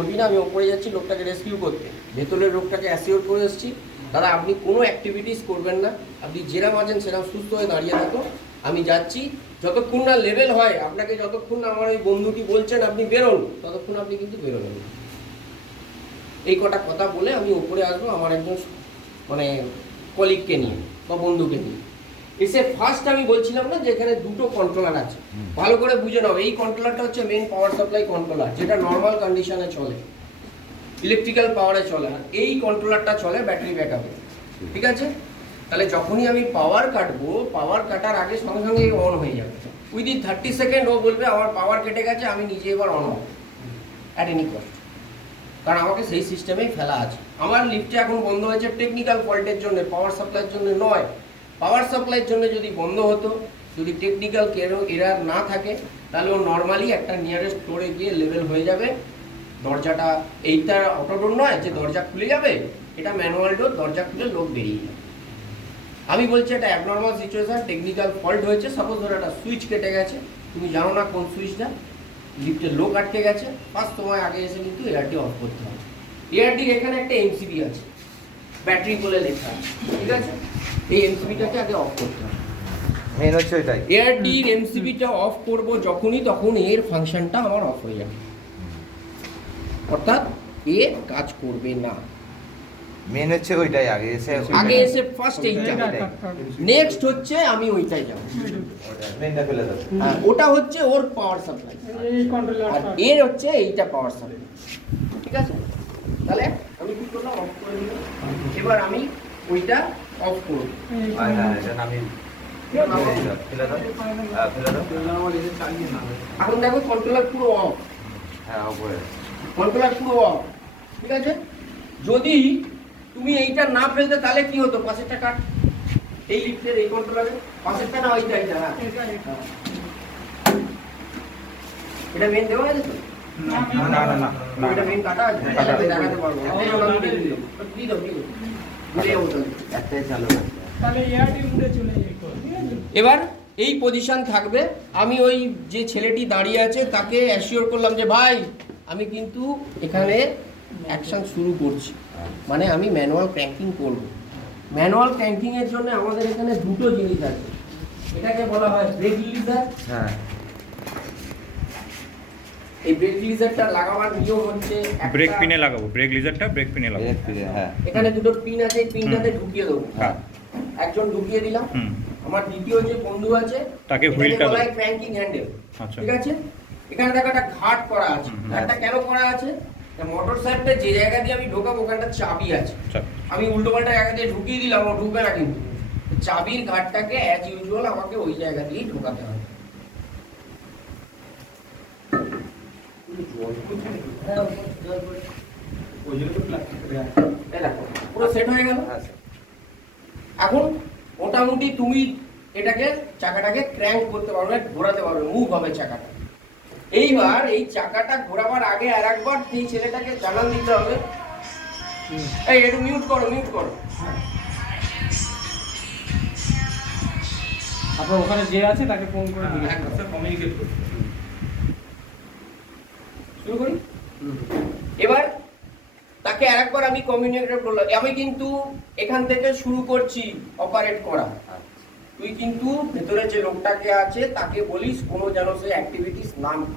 বলবি না আমি ওপরে যাচ্ছি লোকটাকে রেস্কিউ করতে, ভেতরের লোকটাকে অ্যাসিওর করে এসেছি দাদা আপনি কোনো অ্যাক্টিভিটিস করবেন না, আপনি যেরাম আছেন সেরাম সুস্থ হয়ে দাঁড়িয়ে থাকুন, আমি যাচ্ছি। যতক্ষণ না লেভেল হয় আপনাকে, যতক্ষণ না আমার ওই বন্ধুটি বলছেন আপনি বেরোন, ততক্ষণ আপনি কিন্তু বেরোবেন না। এই কটা কথা বলে আমি ওপরে আসবো আমার একজন মানে কলিগকে নিয়ে বা বন্ধুকে নিয়ে। এসে ফার্স্ট আমি বলছিলাম না যে এখানে দুটো কন্ট্রোলার আছে, ভালো করে বুঝে নাও। এই কন্ট্রোলারটা হচ্ছে মেন পাওয়ার সাপ্লাই কন্ট্রোলার, যেটা নর্মাল কন্ডিশনে চলে, ইলেকট্রিক্যাল পাওয়ারে চলে। আর এই কন্ট্রোলারটা চলে ব্যাটারি ব্যাকআপে, ঠিক আছে? তাহলে যখনই আমি পাওয়ার কাটবো, পাওয়ার কাটার আগে সঙ্গে সঙ্গে অন হয়ে যাবে। উইদিন 30 সেকেন্ড ও বলবে আমার পাওয়ার কেটে গেছে, আমি নিজে এবার অন হব অ্যাট এনি কস্ট, কারণ আমাকে সেই সিস্টেমেই ফেলা আছে। আমার লিফটে এখন বন্ধ হয়েছে টেকনিক্যাল ফল্টের জন্য, পাওয়ার সাপ্লাইয়ের জন্য নয়। পাওয়ার সাপ্লাইয়ের জন্য যদি বন্ধ হতো, যদি টেকনিক্যাল এরার না থাকে, তাহলে ও নর্মালি একটা নিয়ারেস্ট ফ্লোরে গিয়ে লেভেল হয়ে যাবে। দরজাটা এইটা অটো ডোর নয় যে দরজা খুলে যাবে, এটা ম্যানুয়াল ডোর, দরজা খুলে লোক বেরিয়ে যাবে। আমি বলছি এটা অ্যাবনর্মাল সিচুয়েশন, টেকনিক্যাল ফল্ট হয়েছে। সাপোজ ধরো একটা সুইচ কেটে গেছে, তুমি জানো না কোন সুইচটা, লিফটের লোক আটকে গেছে, ফার্স্ট সময় আগে এসে কিন্তু এআরটি অফ করতে হবে। এআরটির এখানে একটা এমসিবি আছে, ব্যাটারি বলে লেখা আছে, ঠিক আছে? এই এমসিবিটাকে আগে অফ করতে হবে। মেন হচ্ছে ওইটাই, এআরটির এমসিবিটা অফ করব যখনই, তখন এর ফাংশনটা আমার অফ হয়ে যাবে, অর্থাৎ এ কাজ করবে না। মেন হচ্ছে ওইটাই, আগে এসে ফার্স্ট এইটা, নেক্সট হচ্ছে আমি ওইটাই যাব, মেনটা ফেলে দাও। ওটা হচ্ছে ওর পাওয়ার সাপ্লাই, আর এর হচ্ছে এইটা পাওয়ার সাপ্লাই, ঠিক আছে? তাহলে আমি কি করলাম, অফ করে দিলাম। এবার আমি ওইটা অফ করব। এটা নামি ফেলে দাও, ফেলে দাও। এখন দেখো কন্ট্রোলার পুরো অফ, হ্যাঁ উপরে কন্ট্রোলার পুরো অফ, ঠিক আছে? যদি তুমি এইটা না ফেলতে তাহলে কি হতো, পাশেরটা কাট, এই লিফটের এই কন্ট্রোলারের পাশেরটা না, ওইটা এইটা, হ্যাঁ এটা মেন দেওয়া আছে তো? না না না না, এটা মেন কাটা আছে, দেখাতে পারবো না। এই জন্য আমি দিয়ে দিলাম, দিয়ে দাও, দিয়ে দাও, ঘুরে যাবো তাহলে। একটাই চালু আছে। তাহলে এআরটি মুডে চলে যাই, ঠিক আছে? এবার এই পজিশন থাকবে। আমি ওই যে ছেলেটি দাঁড়িয়ে আছে তাকে অ্যাসিওর করলাম যে ভাই আমি কিন্তু এখানে অ্যাকশন শুরু করছি, মানে আমি ম্যানুয়াল ক্র্যাঙ্কিং করব। ম্যানুয়াল ক্র্যাঙ্কিং এর জন্য আমাদের এখানে দুটো জিনিস আছে, এটাকে বলা হয় ব্রেক রিলিজার। হ্যাঁ, এই ব্রেক রিলিজারটা লাগাবার নিয়ম হচ্ছে ব্রেক পিনে লাগাবো, ব্রেক লিজারটা ব্রেক পিনে লাগাবো। হ্যাঁ এখানে দুটো পিন আছে, এই পিনটাতে ঢুকিয়ে দেবো। হ্যাঁ, একজন ঢুকিয়ে দিলাম, হুম, আমার দ্বিতীয় যে বন্ধু আছে তাকে এটাকে হুইলটা বলা হয় দাও। ক্র্যাঙ্কিং হ্যান্ডেল, আচ্ছা, ঠিক আছে? এখানে দেখো একটা ঘাট করা আছে, হুম, ঘাটটা কেন করা আছে, মোটর সাইকেলটা যে জায়গা দিয়ে আমি ঢোকাবো ওখানটা চাবি আছে, চাবি। আমি উল্টো পাল্টা জায়গা দিয়ে ঢুকিয়ে দিলাম, ও ঢুকবে না, কিন্তু চাবির ঘাটটাকে অ্যাজ ইউজুয়াল আমাকে ওই জায়গা দিয়েই ঢোকাতে হবে। এই দেখো, পুরো সেট হয়ে গেল। এখন মোটামুটি তুমি এটাকে চাকাটাকে ক্র্যাঙ্ক করতে পারবে, ঘোরাতে পারবে, মুভ হবে চাকাটা। এইবার এই চাকাটা ঘোরাবার আগে আর একবার এই ছেলেটাকে জানান দিতে হবে, এই একটু মিউট করো, মিউট করো। আপনার ওখানে যে আছে তাকে ফোন করে দিন, কমিউনিকেট করো। শুরু করি। এবার তাকে আরেকবার আমি কমিউনিকেট করলাম, আমি কিন্তু এখান থেকে শুরু করছি অপারেট করা। তুই কিন্তু ভেতরে যে লোকটাকে আছে তাকে বলিস কোনো যেন সে অ্যাক্টিভিটিস না করে,